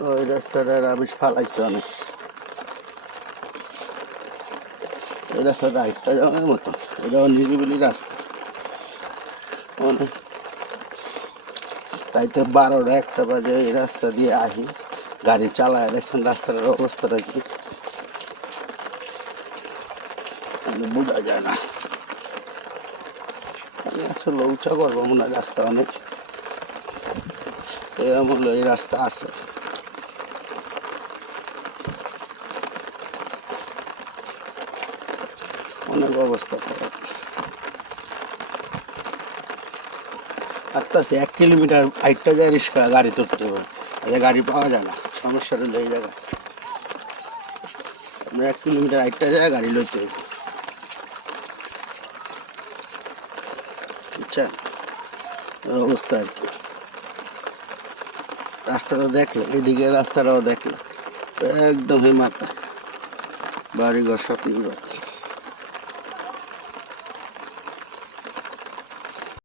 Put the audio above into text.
ওই রাস্তাটা রাবিশ ফালাইছে অনেক। এই রাস্তাটা আরেকটা যাওয়ার মতো, এটাও নিরিবিলি রাস্তা। অনেক রাইতে 12টা 1টা বাজে এই রাস্তা দিয়ে আহি, গাড়ি চালায় দেখছেন রাস্তাটার অবস্থাটা কি, বোঝা যায় না। আমি আসলে উঁচা করবো মনে হয় রাস্তা অনেক, এমন এই রাস্তা আছে। অনেক অবস্থা খারাপ। আস্তে 1 কিলোমিটার আইটটা যায় রিক্সা গাড়ি তুলতে হবে, আচ্ছা গাড়ি পাওয়া যায় না, সমস্যাটা এই জায়গায়। আমরা 1 কিলোমিটার আইটটা যায় গাড়ি লইতে হবে, বুঝছেন অবস্থা আর কি। রাস্তাটা দেখলে, এদিকে রাস্তাটাও দেখলে একদমই মাথা, বাড়িঘর সব নির্ভর।